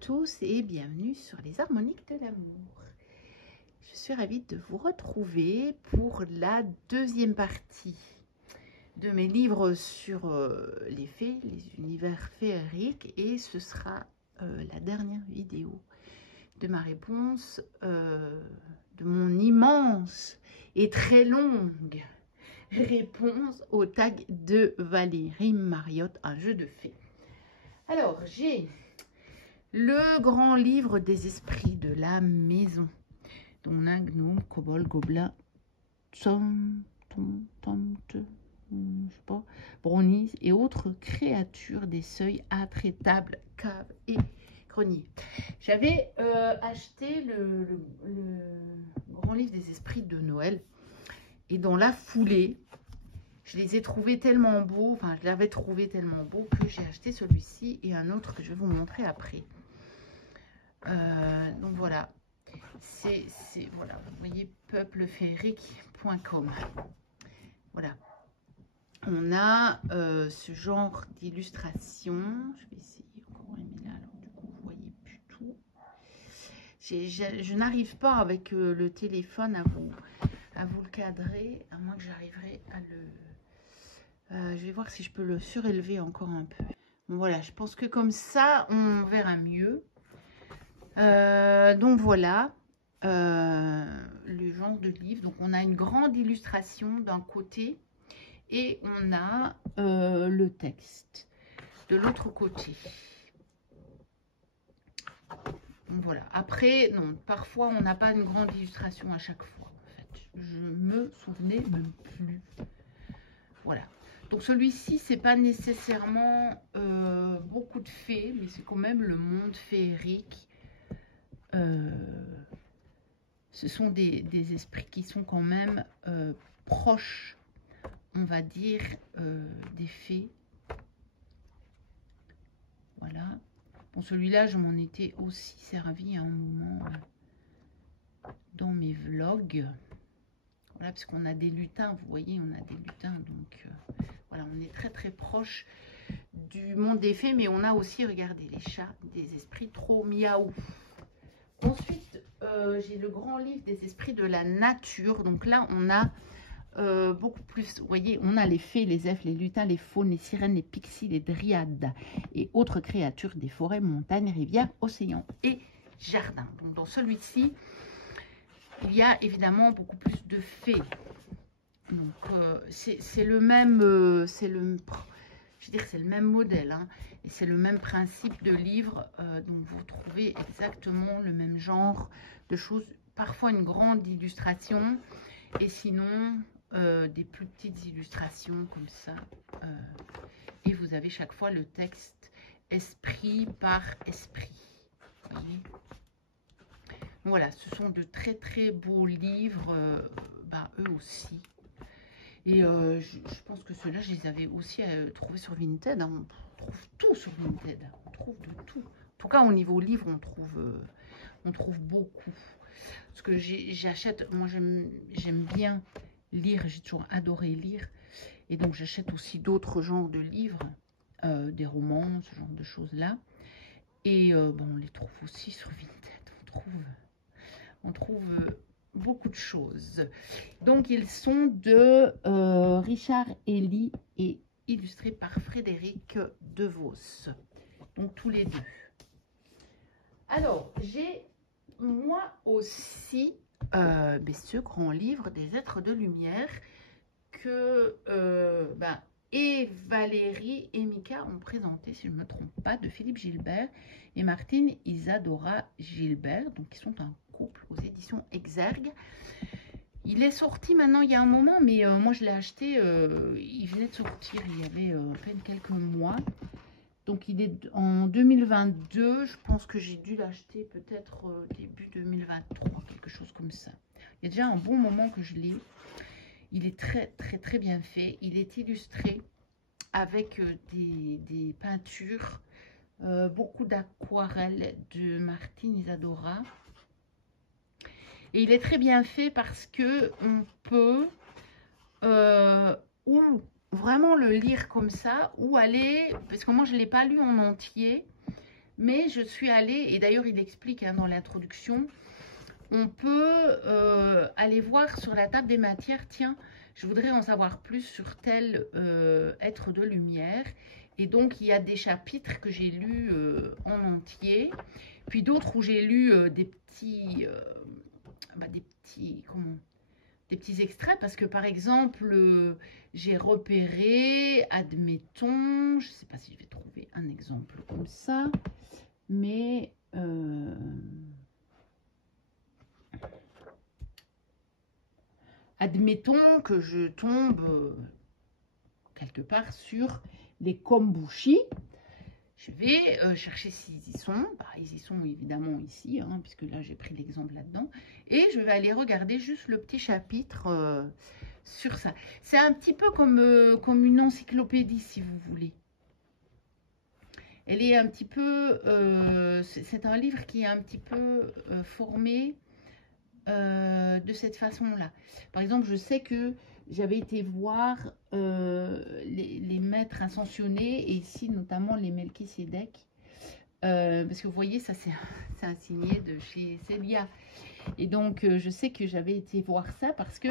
tous et bienvenue sur les harmoniques de l'amour. Je suis ravie de vous retrouver pour la deuxième partie de mes livres sur les fées, les univers féeriques, et ce sera la dernière vidéo de ma réponse de mon immense et très longue réponse au tag de Valérie Mariotte, un jeu de fées. Alors, j'ai le grand livre des esprits de la maison. Donc, on a gnome, kobold, gobelin, je sais pas, brownies et autres créatures des seuils intraitables, caves et greniers. J'avais acheté le grand livre des esprits de Noël et dans la foulée, je les ai trouvés tellement beaux, enfin je l'avais trouvé tellement beau que j'ai acheté celui-ci et un autre que je vais vous montrer après. Donc voilà, c'est voilà, vous voyez, peupleféerique.com. Voilà, on a ce genre d'illustration. Je vais essayer encore, mais là, alors du coup, vous voyez plus tout. Je n'arrive pas avec le téléphone à vous le cadrer, à moins que j'arriverai à le... je vais voir si je peux le surélever encore un peu. Bon, voilà, je pense que comme ça, on verra mieux. Donc voilà, le genre de livre. Donc on a une grande illustration d'un côté et on a le texte de l'autre côté. Donc voilà. Après, non, parfois on n'a pas une grande illustration à chaque fois. En fait, je me souvenais même plus. Voilà. Donc celui-ci, c'est pas nécessairement beaucoup de fées, mais c'est quand même le monde féerique. Ce sont des esprits qui sont quand même proches, on va dire, des fées. Voilà. Bon, celui-là, je m'en étais aussi servi à un moment dans mes vlogs. Voilà, parce qu'on a des lutins, vous voyez, on a des lutins, donc voilà, on est très très proche du monde des fées, mais on a aussi, regardez, les chats, des esprits trop miaou. Ensuite, j'ai le grand livre des esprits de la nature. Donc là, on a beaucoup plus, vous voyez, on a les fées, les elfes, les lutins, les faunes, les sirènes, les pixies, les dryades et autres créatures des forêts, montagnes, rivières, océans et jardins. Donc dans celui-ci, il y a évidemment beaucoup plus de fées. Donc c'est le même, je veux dire, c'est le même modèle, hein, et c'est le même principe de livre. Donc vous trouvez exactement le même genre de choses, parfois une grande illustration et sinon des plus petites illustrations comme ça. Et vous avez chaque fois le texte esprit par esprit. Vous voyez, voilà, ce sont de très très beaux livres, eux aussi. Et je pense que ceux-là, je les avais aussi trouvés sur Vinted. Hein. On trouve tout sur Vinted. On trouve de tout. En tout cas, au niveau livre, on trouve beaucoup. Parce que j'achète, moi j'aime bien lire, j'ai toujours adoré lire. Et donc j'achète aussi d'autres genres de livres, des romans, ce genre de choses-là. Et bon, on les trouve aussi sur Vinted. On trouve beaucoup de choses. Donc ils sont de Richard Elie et illustrés par Frédéric Devos. Donc tous les deux. Alors j'ai moi aussi ce grand livre des êtres de lumière que et Valérie et Mika ont présenté, si je ne me trompe pas, de Philippe Gilbert et Martine Isadora Gilbert, donc qui sont un couple aux éditions Exergue. Il est sorti maintenant il y a un moment, mais moi je l'ai acheté, il venait de sortir il y avait à peine quelques mois. Donc il est en 2022, je pense que j'ai dû l'acheter peut-être début 2023, quelque chose comme ça. Il y a déjà un bon moment que je l'ai. Il est très très très bien fait. Il est illustré avec des peintures, beaucoup d'aquarelles de Martine Isadora. Et il est très bien fait parce que on peut ou vraiment le lire comme ça, ou aller, parce que moi je ne l'ai pas lu en entier, Mais je suis allée, et d'ailleurs il explique hein, dans l'introduction, on peut aller voir sur la table des matières, tiens, je voudrais en savoir plus sur tel être de lumière. Et donc, il y a des chapitres que j'ai lus en entier, puis d'autres où j'ai lu des petits, des petits extraits, parce que par exemple, j'ai repéré, admettons, je ne sais pas si je vais trouver un exemple comme ça, mais admettons que je tombe quelque part sur les kombushi. Je vais chercher s'ils y sont. Bah, ils y sont évidemment ici, hein, puisque là j'ai pris l'exemple là-dedans. Et je vais aller regarder juste le petit chapitre sur ça. C'est un petit peu comme une encyclopédie, si vous voulez. Elle est un petit peu... c'est un livre qui est un petit peu formé de cette façon-là. Par exemple, je sais que j'avais été voir les maîtres ascensionnés, et ici notamment les Melchisédek, parce que vous voyez, ça c'est un signet de chez Célia. Et donc, je sais que j'avais été voir ça parce que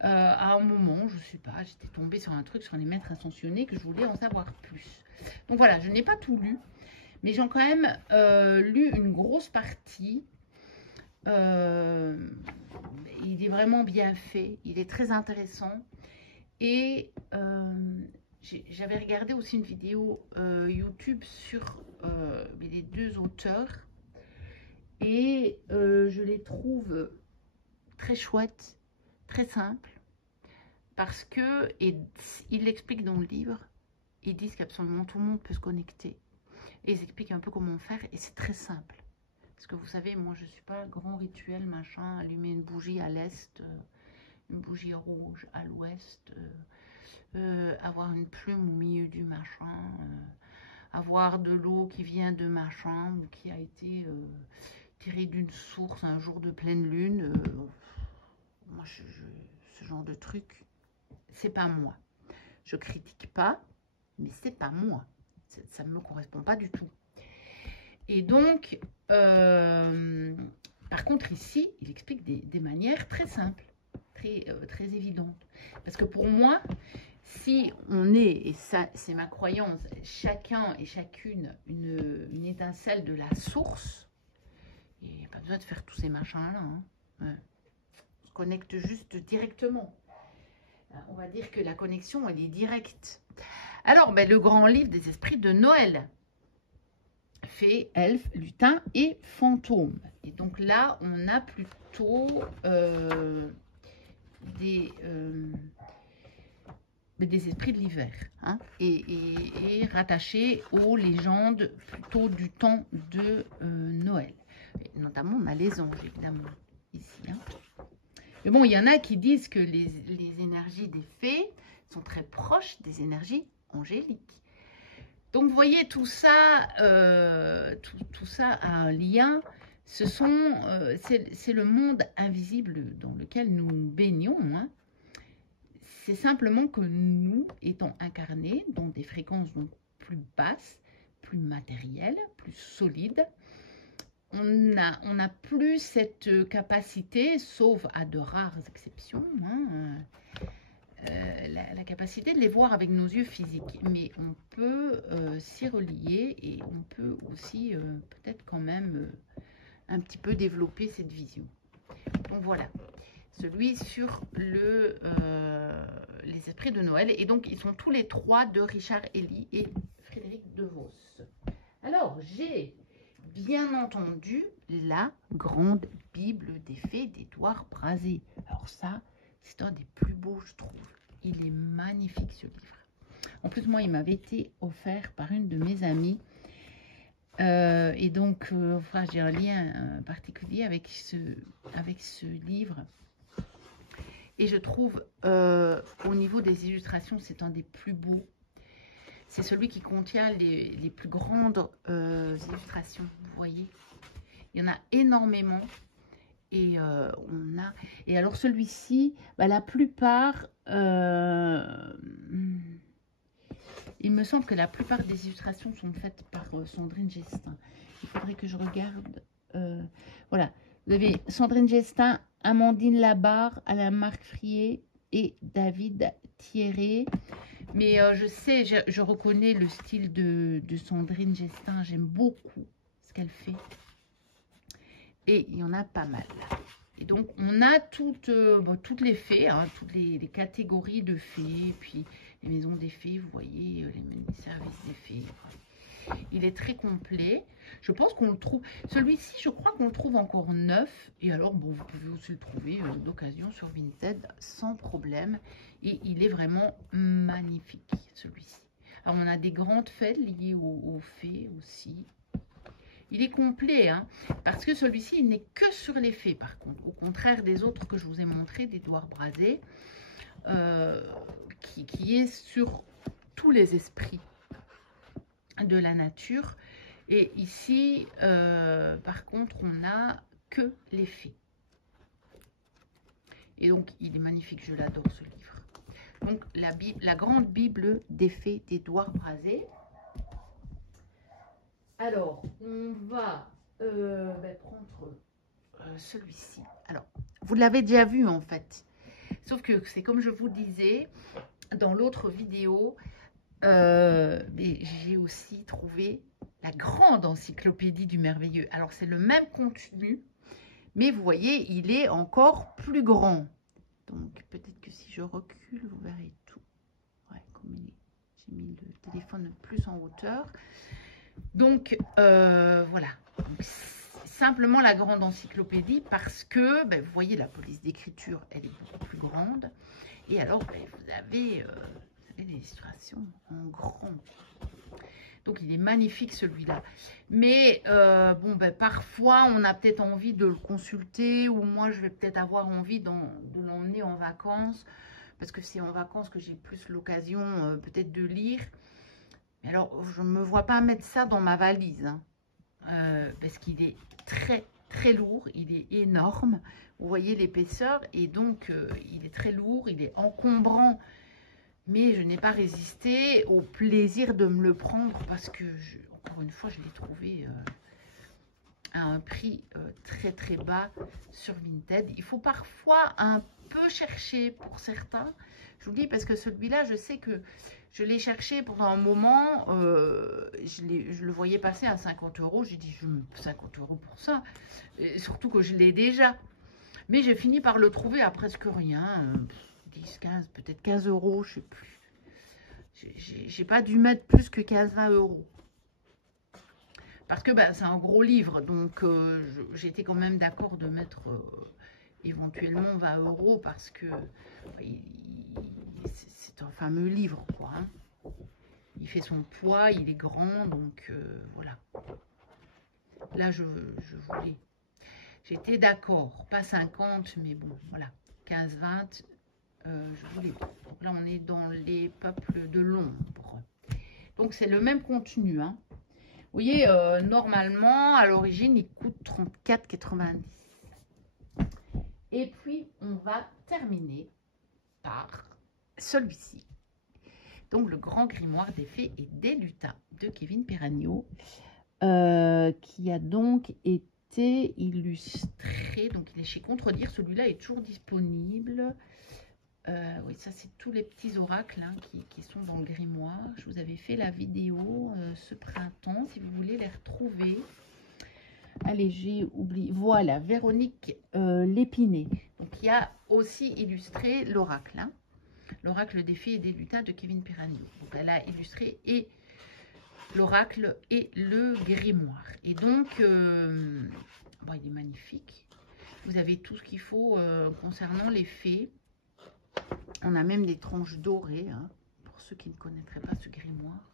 à un moment, je sais pas, j'étais tombée sur un truc sur les maîtres ascensionnés que je voulais en savoir plus. Donc voilà, je n'ai pas tout lu, mais j'ai quand même lu une grosse partie. Il est vraiment bien fait, il est très intéressant. Et j'avais regardé aussi une vidéo YouTube sur les deux auteurs. Et je les trouve très chouettes, très simples. Parce que, et ils l'expliquent dans le livre, ils disent qu'absolument tout le monde peut se connecter. Et ils expliquent un peu comment faire, et c'est très simple. Parce que vous savez, moi je ne suis pas un grand rituel, machin, allumer une bougie à l'est, une bougie rouge à l'ouest, avoir une plume au milieu du machin, avoir de l'eau qui vient de machin, ou qui a été tirée d'une source un jour de pleine lune. Moi, ce genre de truc, c'est pas moi. Je critique pas, mais c'est pas moi. Ça ne me correspond pas du tout. Et donc, par contre, ici, il explique des manières très simples, très évidentes. Parce que pour moi, si on est, et ça c'est ma croyance, chacun et chacune une étincelle de la source, il n'y a pas besoin de faire tous ces machins-là. Hein. Ouais. On se connecte juste directement. On va dire que la connexion, elle est directe. Alors, ben, le grand livre des esprits de Noël. Fées, elfes, lutins et fantômes. Et donc là, on a plutôt des esprits de l'hiver, hein, et rattachés aux légendes plutôt du temps de Noël. Et notamment, on a les anges, évidemment, ici. Hein. Mais bon, il y en a qui disent que les énergies des fées sont très proches des énergies angéliques. Donc, vous voyez, tout ça, tout ça a un lien. C'est le monde invisible dans lequel nous baignons. Hein. C'est simplement que nous, étant incarnés dans des fréquences donc plus basses, plus matérielles, plus solides, on n'a plus cette capacité, sauf à de rares exceptions, hein, la capacité de les voir avec nos yeux physiques. Mais on peut s'y relier et on peut aussi peut-être quand même un petit peu développer cette vision. Donc voilà, celui sur les esprits de Noël. Et donc ils sont tous les trois de Richard Elie et Frédéric DeVos. Alors j'ai bien entendu la grande Bible des fées d'Édouard Brazé. Alors ça, c'est un des plus beaux, je trouve. Il est magnifique, ce livre. En plus, moi, il m'avait été offert par une de mes amies. Et donc, j'ai un lien particulier avec ce livre. Et je trouve, au niveau des illustrations, c'est un des plus beaux. C'est celui qui contient les plus grandes illustrations, vous voyez. Il y en a énormément. Et et alors celui-ci, bah, la plupart, Il me semble que la plupart des illustrations sont faites par Sandrine Gestin. Il faudrait que je regarde. Voilà. Vous avez Sandrine Gestin, Amandine Labarre, Alain Marc Frier et David Thierry. Mais je sais, je reconnais le style de Sandrine Gestin. J'aime beaucoup ce qu'elle fait. Et il y en a pas mal. Et donc, on a toutes les fées, hein, toutes les catégories de fées. Puis, les maisons des fées, vous voyez, les mini-services des fées. Il est très complet. Je pense qu'on le trouve... Celui-ci, je crois qu'on le trouve encore neuf. Et alors, bon, vous pouvez aussi le trouver d'occasion sur Vinted sans problème. Et il est vraiment magnifique, celui-ci. Alors, on a des grandes fêtes liées aux fées aussi. Il est complet, hein, parce que celui-ci, il n'est que sur les fées, par contre. Au contraire des autres que je vous ai montrés, d'Édouard Brazé, qui est sur tous les esprits de la nature. Et ici, par contre, on n'a que les fées. Et donc, il est magnifique, je l'adore, ce livre. Donc, la grande Bible des fées d'Édouard Brazé. Alors, on va prendre celui-ci. Alors, vous l'avez déjà vu en fait. Sauf que c'est comme je vous disais dans l'autre vidéo, mais j'ai aussi trouvé la grande encyclopédie du merveilleux. Alors, c'est le même contenu, mais vous voyez, il est encore plus grand. Donc, peut-être que si je recule, vous verrez tout. Ouais, comme il est. J'ai mis le téléphone plus en hauteur. Donc, voilà. Donc, simplement la grande encyclopédie parce que, vous voyez, la police d'écriture, elle est beaucoup plus grande. Et alors, vous avez des illustrations en grand. Donc, il est magnifique celui-là. Mais, parfois, on a peut-être envie de le consulter ou moi, je vais peut-être avoir envie de l'emmener en vacances parce que c'est en vacances que j'ai plus l'occasion peut-être de lire. Mais alors, je ne me vois pas mettre ça dans ma valise, hein, parce qu'il est très, très lourd, il est énorme. Vous voyez l'épaisseur, et donc, il est très lourd, il est encombrant. Mais je n'ai pas résisté au plaisir de me le prendre parce que, encore une fois, je l'ai trouvé à un prix très, très bas sur Vinted. Il faut parfois un peu chercher pour certains. Je vous le dis parce que celui-là, je sais que je l'ai cherché pendant un moment, je le voyais passer à 50 €. J'ai dit, 50 € pour ça. Et surtout que je l'ai déjà. Mais j'ai fini par le trouver à presque rien. 10, 15, peut-être 15 €, je ne sais plus. J'ai pas dû mettre plus que 15-20 €. Parce que c'est un gros livre. Donc, j'étais quand même d'accord de mettre éventuellement 20 € parce que... c'est un fameux livre, quoi. Hein. Il fait son poids, il est grand, donc voilà. Là, je voulais... J'étais d'accord, pas 50, mais bon, voilà. 15-20, je voulais. Donc là, on est dans les peuples de l'ombre. Donc, c'est le même contenu, hein. Vous voyez, normalement, à l'origine, il coûte 34,90 €. Et puis, on va terminer par celui-ci. Donc, le grand grimoire des fées et des lutins de Kevin Peragno, qui a donc été illustré. Donc, il est chez Contredire. Celui-là est toujours disponible. Oui, ça, c'est tous les petits oracles, hein, qui sont dans le grimoire. Je vous avais fait la vidéo ce printemps, si vous voulez les retrouver. Allez, j'ai oublié. Voilà, Véronique Lépiné. Donc, il y a aussi illustré l'oracle, hein. L'oracle des fées et des lutins de Kevin Peragno. Donc, elle a illustré et l'oracle et le grimoire. Et donc, il est magnifique. Vous avez tout ce qu'il faut concernant les fées. On a même des tranches dorées, hein, pour ceux qui ne connaîtraient pas ce grimoire.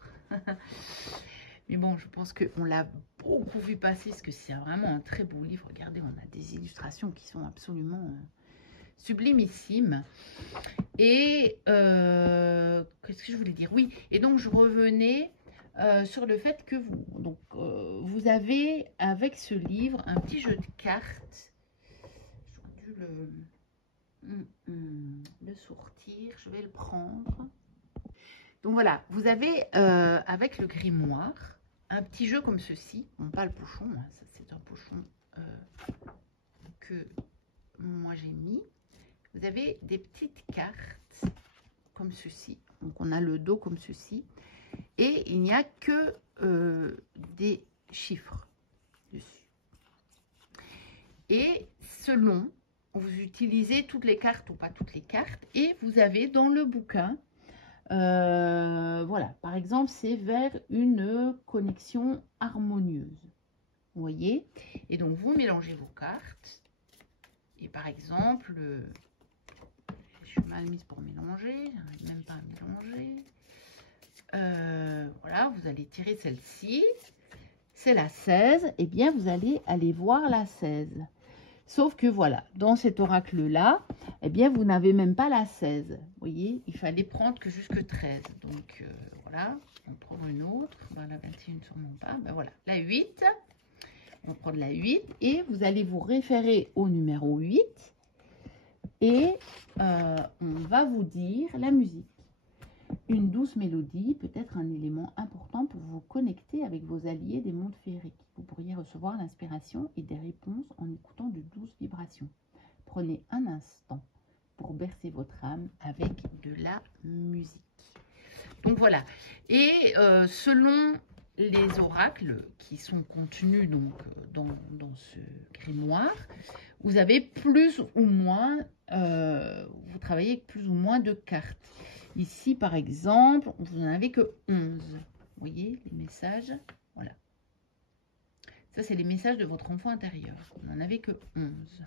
Mais bon, je pense qu'on l'a beaucoup vu passer, parce que c'est vraiment un très beau livre. Regardez, on a des illustrations qui sont absolument sublimissimes. Et qu'est-ce que je voulais dire? Oui, et donc je revenais sur le fait que vous avez avec ce livre un petit jeu de cartes. J'aurais dû le sortir, je vais le prendre. Donc voilà, vous avez avec le grimoire un petit jeu comme ceci. Bon, pas le pochon, hein, ça c'est un pochon que moi j'ai mis. Vous avez des petites cartes comme ceci. Donc on a le dos comme ceci. Et il n'y a que des chiffres dessus. Et selon, vous utilisez toutes les cartes ou pas toutes les cartes. Et vous avez dans le bouquin, voilà, par exemple, c'est vers une connexion harmonieuse. Vous voyez? Et donc, vous mélangez vos cartes. Et par exemple, je suis mal mise pour mélanger, j'arrive même pas à mélanger. Voilà, vous allez tirer celle-ci. C'est la 16. Et bien, vous allez aller voir la 16. Sauf que voilà, dans cet oracle-là, eh bien, vous n'avez même pas la 16. Vous voyez, il fallait prendre que jusque 13. Donc, voilà, on prend une autre. Ben, la 21, sûrement pas. Ben, voilà, la 8. On va prendre la 8 et vous allez vous référer au numéro 8. Et on va vous dire la musique. Une douce mélodie peut être un élément important pour vous connecter avec vos alliés des mondes féeriques. Vous pourriez recevoir l'inspiration et des réponses en écoutant de douces vibrations. Prenez un instant pour bercer votre âme avec de la musique. Donc voilà. Et selon les oracles qui sont contenus donc, dans ce grimoire, vous avez plus ou moins, vous travaillez avec plus ou moins de cartes. Ici, par exemple, vous n'en avez que 11. Vous voyez les messages? Voilà. Ça, c'est les messages de votre enfant intérieur. Vous n'en avez que 11.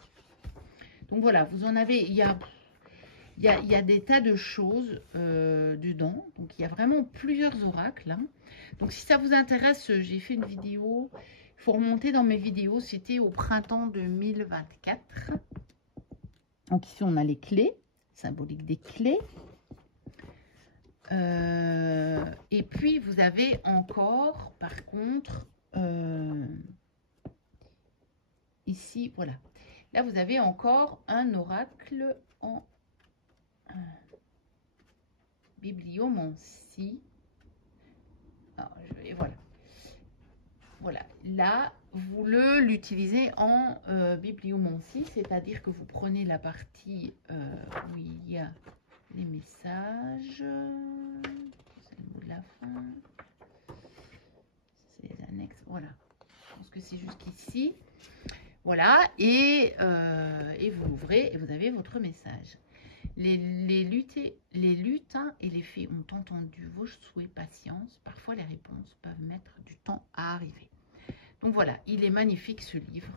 Donc voilà, vous en avez, il y a des tas de choses dedans. Donc il y a vraiment plusieurs oracles. Hein. Donc si ça vous intéresse, j'ai fait une vidéo. Il faut remonter dans mes vidéos. C'était au printemps 2024. Donc ici, on a les clés, symbolique des clés. Et puis, vous avez encore, par contre, ici, voilà. Là, vous avez encore un oracle en bibliomancie. Et voilà. Voilà. Là, vous l'utilisez en bibliomancie, c'est-à-dire que vous prenez la partie où il y a les messages. C'est le mot de la fin. C'est les annexes. Voilà. Je pense que c'est jusqu'ici. Voilà. Et vous l'ouvrez et vous avez votre message. Les lutins et les fées ont entendu vos souhaits, patience. Parfois, les réponses peuvent mettre du temps à arriver. Donc voilà, il est magnifique ce livre.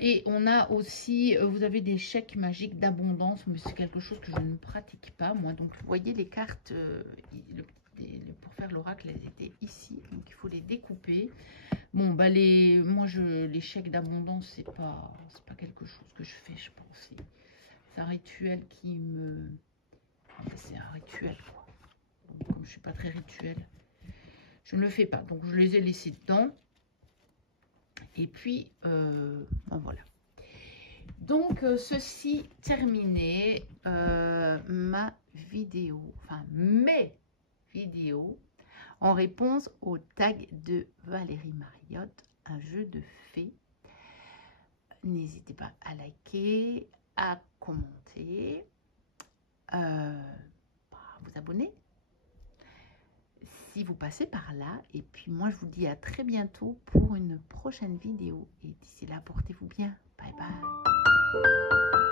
Et on a aussi, vous avez des chèques magiques d'abondance, mais c'est quelque chose que je ne pratique pas, moi. Donc, vous voyez, les cartes, pour faire l'oracle, elles étaient ici. Donc, il faut les découper. Bon, bah, moi, les chèques d'abondance, c'est pas quelque chose que je fais, je pense. C'est un rituel qui me... C'est un rituel, quoi. Donc, comme je suis pas très rituel, je ne le fais pas. Donc, je les ai laissés dedans. Et puis, bon, voilà. Donc, ceci terminé, ma vidéo, enfin, mes vidéos, en réponse au tag de Valérie Mariotte, un jeu de fées. N'hésitez pas à liker, à commenter, à vous abonner si vous passez par là. Et puis moi, je vous dis à très bientôt pour une prochaine vidéo. Et d'ici là, portez-vous bien. Bye bye.